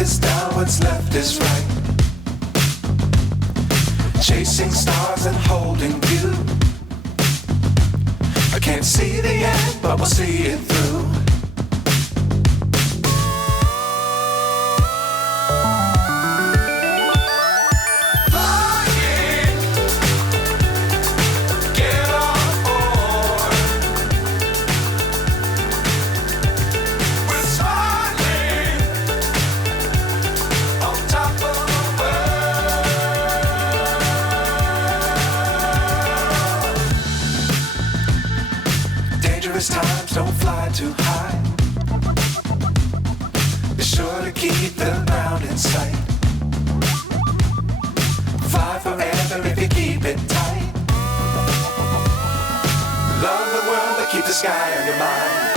is down, what's left is right. Chasing stars and holding you. I can't see the end, but we'll see it through. Times don't fly too high. Be sure to keep the ground in sight. Fly forever if you keep it tight. Love the world, but keep the sky on your mind.